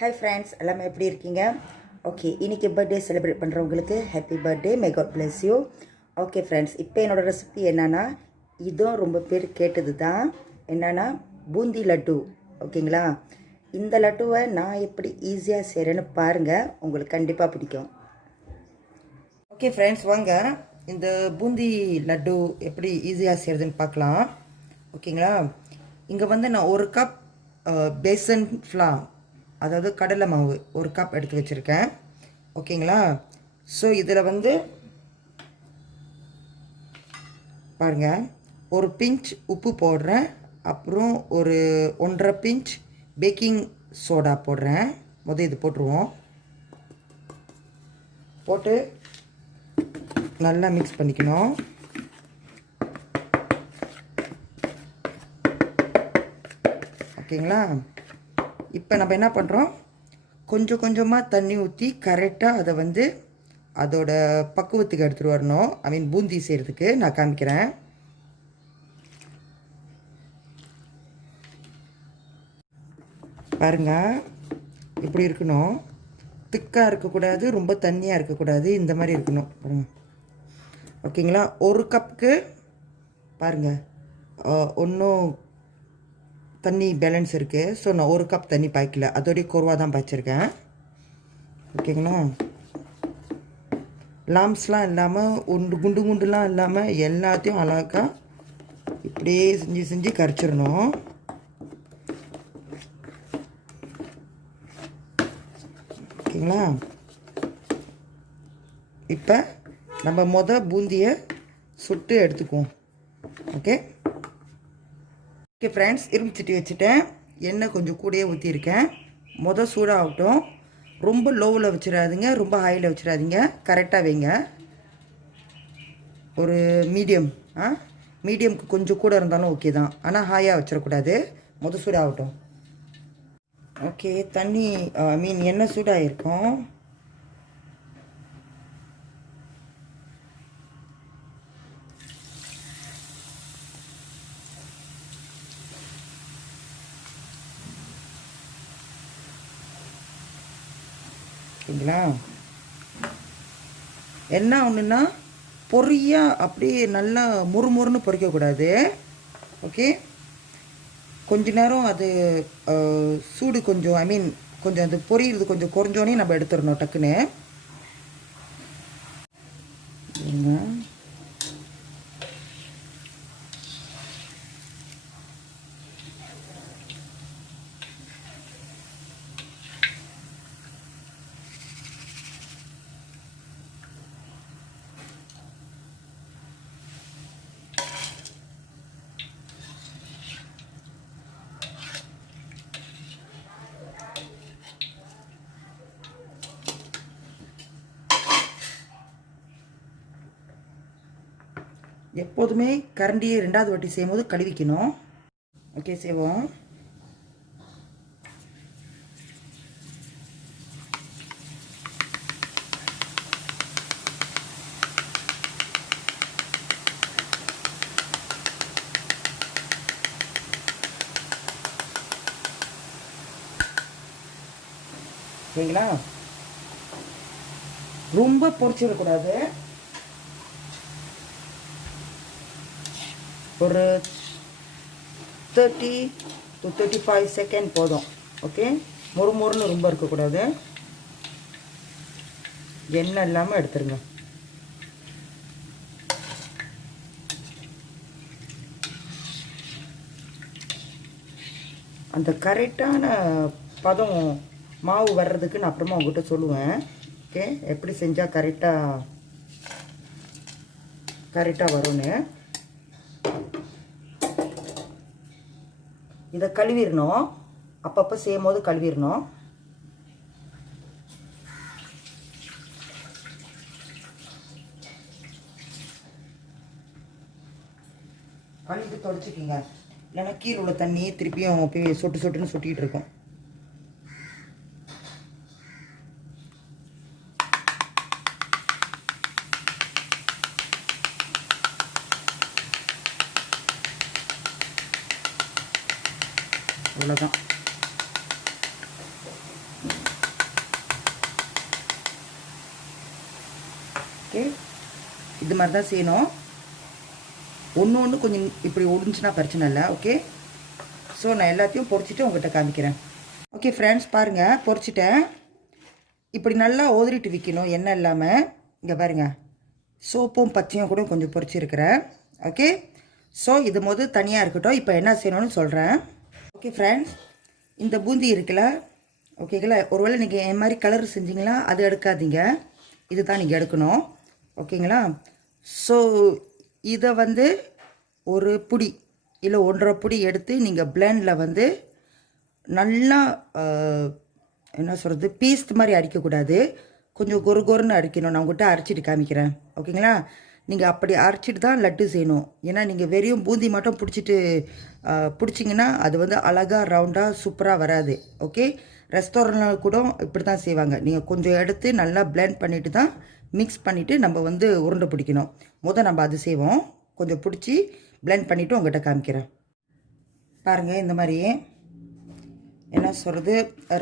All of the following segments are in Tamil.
Hi friends, எல்லாமே எப்படி இருக்கீங்க? ஓகே, இன்னைக்கு பர்த்டே செலிப்ரேட் பண்ணுறவங்களுக்கு happy birthday, may God bless you. Okay friends, இப்போ என்னோட ரெசிபி என்னன்னா, இதுவும் ரொம்ப பேர் கேட்டது தான். என்னன்னா பூந்தி லட்டு. ஓகேங்களா? இந்த லட்டுவை நான் எப்படி ஈஸியாக செய்கிறேன்னு பாருங்கள், உங்களுக்கு கண்டிப்பாக பிடிக்கும். ஓகே ஃப்ரெண்ட்ஸ், வாங்க இந்த பூந்தி லட்டு எப்படி ஈஸியாக செய்கிறதுன்னு பார்க்கலாம். ஓகேங்களா? இங்கே வந்து நான் ஒரு கப் பேசன் ஃப்ளார், அதாவது கடலை மாவு ஒரு கப் எடுத்து வச்சுருக்கேன். ஓகேங்களா? ஸோ இதில் வந்து பாருங்கள், ஒரு பிஞ்ச் உப்பு போடுறேன், அப்புறம் ஒரு 1.5 பிஞ்ச் பேக்கிங் சோடா போடுறேன். இது போட்டுருவோம். போட்டு நல்லா மிக்ஸ் பண்ணிக்கணும். ஓகேங்களா? இப்போ நம்ம என்ன பண்ணுறோம், கொஞ்சம் கொஞ்சமாக தண்ணி ஊற்றி கரெக்டாக அதை வந்து அதோட பக்குவத்துக்கு எடுத்துகிட்டு வரணும். பூந்தி செய்கிறதுக்கு நான் காமிக்கிறேன். பாருங்க, இப்படி இருக்கணும். திக்காக இருக்கக்கூடாது, ரொம்ப தண்ணியாக இருக்கக்கூடாது, இந்த மாதிரி இருக்கணும். ஓகேங்களா? ஒரு கப்புக்கு பாருங்கள், ஒன்றும் தண்ணி பேலன்ஸ் இருக்குது. ஸோ நான் ஒரு கப் தண்ணி பாய்க்கல, அதோடைய குறவாக தான் பாய்ச்சிருக்கேன். ஓகேங்களா? லாம்ஸ்லாம் இல்லாமல், குண்டு குண்டுலாம் இல்லாமல் எல்லாத்தையும் அழகாக இப்படியே செஞ்சு செஞ்சு கரைச்சிடணும். ஓகேங்களா? இப்போ நம்ம பூந்தியை சுட்டு எடுத்துக்குவோம். ஓகே ஓகே ஃப்ரெண்ட்ஸ், இரும்பு சட்டி வச்சுட்டேன். எண்ணெய் கொஞ்சம் கூடயே ஊற்றிருக்கேன். சூடாகட்டும். ரொம்ப லோவில் வச்சிடாதீங்க, ரொம்ப ஹையில் வச்சிடாதீங்க, கரெக்டாக வைங்க. ஒரு மீடியம்க்கு கொஞ்சம் கூட இருந்தாலும் ஓகே தான், ஆனால் ஹாயாக வச்சிடக்கூடாது. சூடாகட்டும். ஓகே, தண்ணி எண்ணெய் சூடாகிருக்கும். ஓகேங்களா? என்ன ஒன்றுன்னா, பொரியாக அப்படியே நல்லா முறுமுறுன்னு பொரிக்கக்கூடாது. ஓகே, கொஞ்ச நேரம் அது சூடு கொஞ்சம் கொஞ்சம் அது பொரியிறது கொஞ்சம் குறைஞ்சோன்னே நம்ம எடுத்துடணும் டக்குன்னு. எப்போதுமே கரண்டியை 2வது வாட்டி செய்யும்போது கழுவிக்கணும். ஓகே, செய்வோம். சரிங்களா? ரொம்ப பொரிச்சிடக்கூடாது. ஒரு 30 to 35 செகண்ட் போதும். ஓகே, முறுமுறுன்னு ரொம்ப இருக்கக்கூடாது. எண்ணெய் இல்லாமல் எடுத்துருங்க. அந்த கரெக்டான பதம் மாவு வர்றதுக்கு நான் அப்புறமா உங்கள்கிட்ட சொல்லுவேன். ஓகே, எப்படி செஞ்சால் கரெக்டாக வரும்னு. இதை கழுவிடணும், அப்பப்போ செய்யும் போது கழுவிடணும். கழுவிட்டு தொடச்சிக்கிங்க, இல்லைன்னா கீழே உள்ள தண்ணியை திருப்பியும் போய் சொட்டு சொட்டுன்னு சுட்டிகிட்டு இருக்கும். அவ்வளோதான். ஓகே, இது மாதிரி தான் செய்யணும். ஒன்று ஒன்று கொஞ்சம் இப்படி ஒடிஞ்சுன்னா பிரச்சனை இல்லை. ஓகே, ஸோ நான் எல்லாத்தையும் பொரிச்சிட்டு உங்கள்கிட்ட காமிக்கிறேன். ஓகே ஃப்ரெண்ட்ஸ், பாருங்கள், பொரிச்சிட்டேன். இப்படி நல்லா ஓதறிட்டு விற்கணும், எண்ணெய் இல்லாமல். இங்கே பாருங்கள், சோப்பும் பச்சையும் கூட கொஞ்சம் பொரிச்சிருக்கிறேன். ஓகே, ஸோ இது தனியாக இருக்கட்டும். இப்போ என்ன செய்யணும்னு சொல்கிறேன். ஓகே ஃப்ரெண்ட்ஸ், இந்த பூந்தி இருக்குல்ல, ஓகேங்களா, ஒருவேளை நீங்கள் என் மாதிரி கலர் செஞ்சிங்களா அது எடுக்காதீங்க, இது தான் நீங்கள் எடுக்கணும். ஓகேங்களா, ஸோ இதை ஒரு புடி இல்லை 1.5 புடி எடுத்து நீங்கள் பிளெண்டில் நல்லா என்ன சொல்கிறது, பீஸ்ட் மாதிரி அடிக்கக்கூடாது, கொஞ்சம் கொருன்னு அடிக்கணும். நான் உங்கள்கிட்ட அரைச்சிட்டு காமிக்கிறேன். ஓகேங்களா, நீங்கள் அப்படி அரைச்சிட்டு தான் லட்டு செய்யணும். ஏன்னா நீங்கள் வெறும் பூந்தி மட்டும் பிடிச்சிங்கன்னா அது அழகாக ரவுண்டாக சூப்பராக வராது. ஓகே, ரெஸ்டாரண்ட்டில் கூட இப்படி தான் செய்வாங்க. நீங்கள் கொஞ்சம் எடுத்து நல்லா பிளெண்ட் பண்ணிவிட்டு தான் மிக்ஸ் பண்ணிவிட்டு நம்ம உருண்டை பிடிக்கணும். நம்ம அது செய்வோம். கொஞ்சம் பிடிச்சி பிளெண்ட் பண்ணிவிட்டு உங்கள்கிட்ட காமிக்கிறேன். பாருங்கள், இந்த மாதிரி என்ன சொல்கிறது,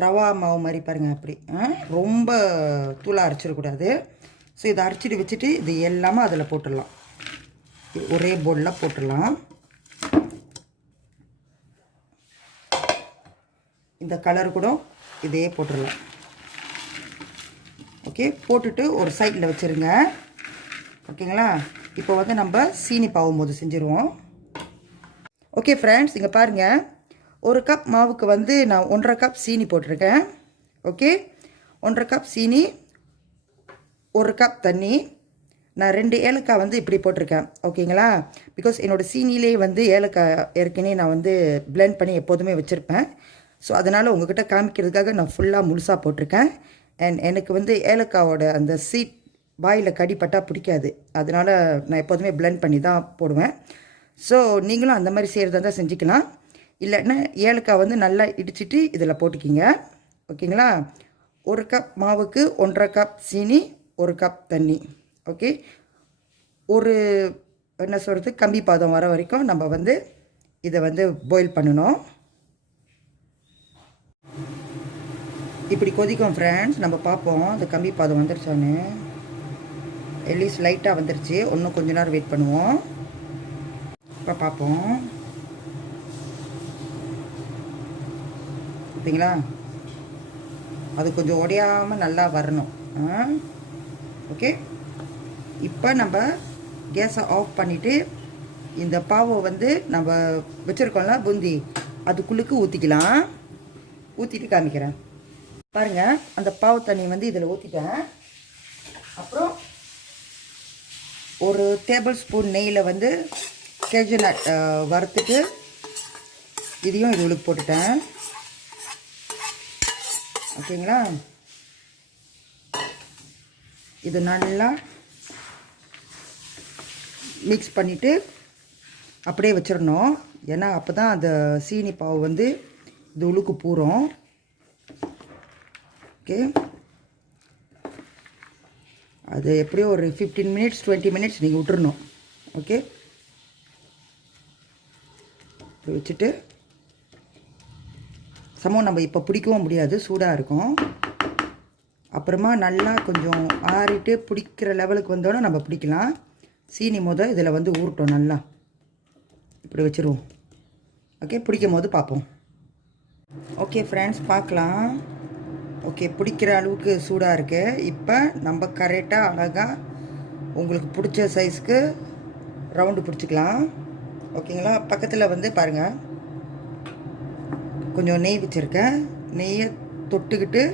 ரவா மாவு மாதிரி பாருங்கள். அப்படி ரொம்ப தூளாக அரைச்சிடக்கூடாது. ஸோ இதை அரைச்சிட்டு வச்சுட்டு இது எல்லாமே அதில் போட்டுடலாம். ஒரே போலில் போட்டுடலாம். இந்த கலர் கூட இதே போட்டுடலாம். ஓகே, போட்டுட்டு ஒரு சைடில் வச்சுருங்க. ஓகேங்களா, இப்போ நம்ம சீனி பாவும் செஞ்சுருவோம். ஓகே ஃப்ரெண்ட்ஸ், இங்கே பாருங்கள், 1 கப் மாவுக்கு நான் 1.5 கப் சீனி போட்டிருக்கேன். ஓகே, 1.5 கப் சீனி, 1 கப் தண்ணி. நான் 2 ஏலக்காய் இப்படி போட்டிருக்கேன். ஓகேங்களா, பிகாஸ் என்னோடய சீனிலே ஏலக்காய் ஏற்கனவே நான் பிளெண்ட் பண்ணி எப்போதுமே வச்சுருப்பேன். ஸோ அதனால் உங்கள்கிட்ட காமிக்கிறதுக்காக நான் ஃபுல்லாக முழுசாக போட்டிருக்கேன். அண்ட் எனக்கு ஏலக்காவோட அந்த சீட் வாயில் கடிப்பட்டால் பிடிக்காது. அதனால் நான் எப்போதுமே பிளெண்ட் பண்ணி தான் போடுவேன். ஸோ நீங்களும் அந்த மாதிரி செய்கிறதா தான் செஞ்சுக்கலாம். இல்லைன்னா ஏலக்காய் நல்லா இடிச்சிட்டு இதில் போட்டுக்கிங்க. ஓகேங்களா, 1 கப் மாவுக்கு 1.5 கப் சீனி, 1 கப் தண்ணி. ஓகே, ஒரு என்ன சொல்கிறது, கம்பி பாதம் வர வரைக்கும் நம்ம இதை பாயில் பண்ணணும். இப்படி கொதிக்கும் ஃப்ரெண்ட்ஸ், நம்ம பார்ப்போம் அந்த கம்பி பாதம் வந்துருச்சான்னு. எட்லீஸ்ட் லைட்டாக வந்துருச்சு. இன்னும் கொஞ்ச நேரம் வெயிட் பண்ணுவோம். இப்போ பார்ப்போம். பார்த்தீங்களா, அது கொஞ்சம் உடையாமல் நல்லா வரணும். ஓகே, இப்போ நம்ம கேஸை ஆஃப் பண்ணிவிட்டு இந்த பாவை நம்ம வச்சுருக்கோம்ல பூந்தி, அதுக்குள்ளுக்கு ஊற்றிக்கலாம். ஊற்றிட்டு காமிக்கிறேன். பாருங்கள், அந்த பாவு தண்ணி இதில் ஊற்றிட்டேன். அப்புறம் ஒரு டேபிள் ஸ்பூன் நெய்யில் கேஜு நட் வறுத்துட்டு இதையும் இது உள்ளுக்கு போட்டுட்டேன். ஓகேங்களா, இது நல்லா மிக்ஸ் பண்ணிவிட்டு அப்படியே வச்சிடணும். ஏன்னா அப்போ தான் அந்த சீனி பாவு இது உள்ளுக்கு பூரும். ஓகே, அது எப்படியும் ஒரு 15 மினிட்ஸ் 20 மினிட்ஸ் நீங்கள் விட்டுறணும். ஓகே, இப்படி வச்சுட்டு சமம் நம்ம இப்போ பிடிக்கவும் முடியாது, சூடாக இருக்கும். அப்புறமா நல்லா கொஞ்சம் ஆறிட்டு பிடிக்கிற லெவலுக்கு வந்தோடனே நம்ம பிடிக்கலாம். சீனி இதில் ஊறட்டும். நல்லா இப்படி வச்சுருவோம். ஓகே, பிடிக்கும் போது பார்ப்போம். ஓகே ஃப்ரெண்ட்ஸ், பார்க்கலாம். ஓகே, பிடிக்கிற அளவுக்கு சூடாக இருக்குது. இப்போ நம்ம கரெக்டாக அழகாக உங்களுக்கு பிடிச்ச சைஸ்க்கு ரவுண்டு பிடிச்சிக்கலாம். ஓகேங்களா, பக்கத்தில் பாருங்கள், கொஞ்சம் நெய் வச்சுருக்கேன். நெய்யை தொட்டுக்கிட்டு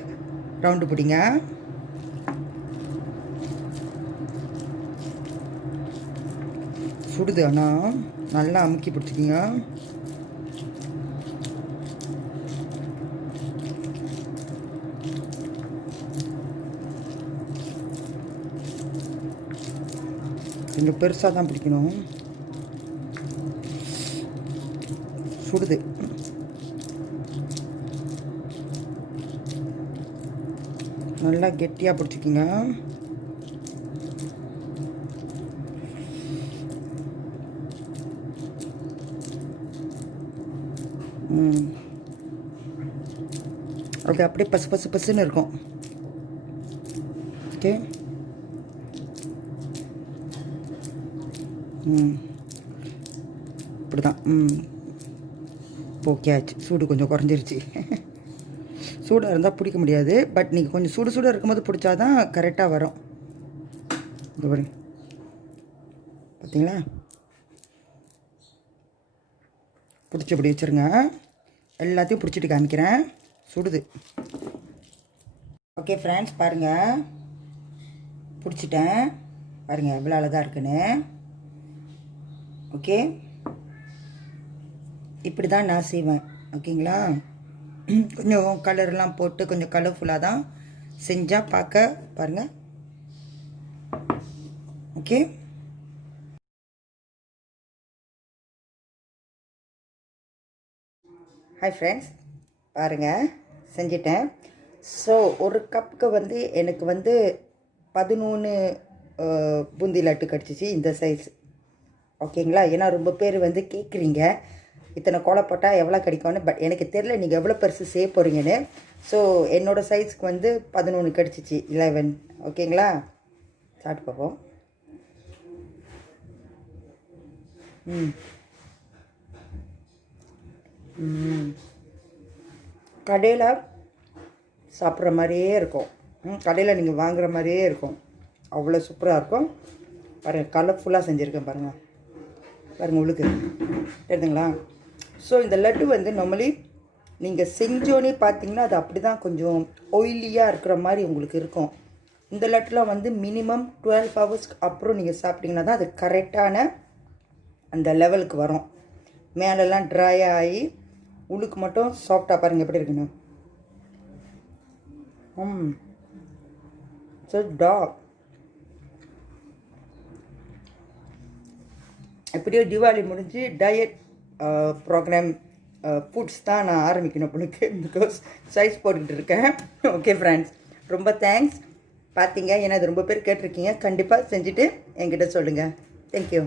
ரவுண்டு பிடிங்க. சுடுது, ஆனால் நல்லா அமுக்கி பிடிச்சிக்கிங்க. கொஞ்சம் பெருசாக தான் பிடிக்கணும். சுடுது. நல்லா கெட்டியாக பிடிச்சிக்கிங்க. ஓகே, அப்படியே பசு பசுன்னு இருக்கும். ஓகே, இப்படி தான். ஓகே ஆச்சு. சூடு கொஞ்சம் குறைஞ்சிருச்சு. சூடாக இருந்தால் பிடிக்க முடியாது. பட் நீங்கள் கொஞ்சம் சூடாக இருக்கும்போது பிடிச்சா தான் கரெக்டாக வரும். இந்த பாருங்க, பார்த்தீங்களா? பிடிச்சி இப்படி வச்சுருங்க. எல்லாத்தையும் பிடிச்சிட்டு காமிக்கிறேன். சுடுது. ஓகே ஃப்ரெண்ட்ஸ், பாருங்கள், பிடிச்சிட்டேன். பாருங்கள் எவ்வளோ அழகாக இருக்குன்னு. ஓகே, இப்படி தான் நான் செய்வேன். ஓகேங்களா? கொஞ்சம் கலர்லாம் போட்டு கொஞ்சம் கலர்ஃபுல்லாக தான் செஞ்சால் பார்க்க பாருங்கள். ஓகே, ஹாய் ஃப்ரெண்ட்ஸ், பாருங்கள் செஞ்சிட்டேன். ஸோ ஒரு கப்புக்கு வந்து எனக்கு வந்து 11 பூந்தி லட்டு கிடச்சிச்சு இந்த சைஸ். ஓகேங்களா? ஏன்னா ரொம்ப பேர் வந்து கேட்குறீங்க இத்தனை கோலை போட்டால் எவ்வளோ கிடைக்கும்னு. பட் எனக்கு தெரில நீங்கள் எவ்வளோ பெருசு செய்ய போகிறீங்கன்னு. ஸோ என்னோடய சைஸ்க்கு வந்து 11 கிடச்சிச்சு. 11. ஓகேங்களா? சாப்பிட்டு பார்ப்போம். கடையில் சாப்பிட்ற மாதிரியே இருக்கும். கடையில் நீங்கள் வாங்குகிற மாதிரியே இருக்கும். அவ்வளோ சூப்பராக இருக்கும். பாருங்கள், கலர்ஃபுல்லாக செஞ்சுருக்கேன். பாருங்கள் பாருங்கள், உங்களுக்கு தெரியுதுங்களா? ஸோ இந்த லட்டு வந்து நார்மலி நீங்கள் செஞ்சோன்னே பார்த்தீங்கன்னா அது அப்படி தான் கொஞ்சம் ஆயிலியாக இருக்கிற மாதிரி உங்களுக்கு இருக்கும். இந்த லட்டுலாம் வந்து மினிமம் 12 ஹவர்ஸ்க்கு அப்புறம் நீங்கள் சாப்பிட்டீங்கன்னா தான் அது கரெக்டான அந்த லெவலுக்கு வரும். மேலெல்லாம் ட்ரை ஆகி உள்ளுக்கு மட்டும் சாஃப்டாக பாருங்கள் எப்படி இருக்குன்னு. ஸோ எப்படியோ தீபாவளி முடிஞ்சு டயட் ப்ரோக்ராம் ஃபுட்ஸ் தான் நான் ஆரம்பிக்கணும் உங்களுக்கு. பிகாஸ் சைஸ் போட்டுக்கிட்டு இருக்கேன். ஓகே ஃப்ரெண்ட்ஸ், ரொம்ப தேங்க்ஸ். பார்த்தீங்க, ஏன்னா அது ரொம்ப பேர் கேட்டிருக்கீங்க. கண்டிப்பாக செஞ்சுட்டு என்கிட்ட சொல்லுங்கள். தேங்க்யூ.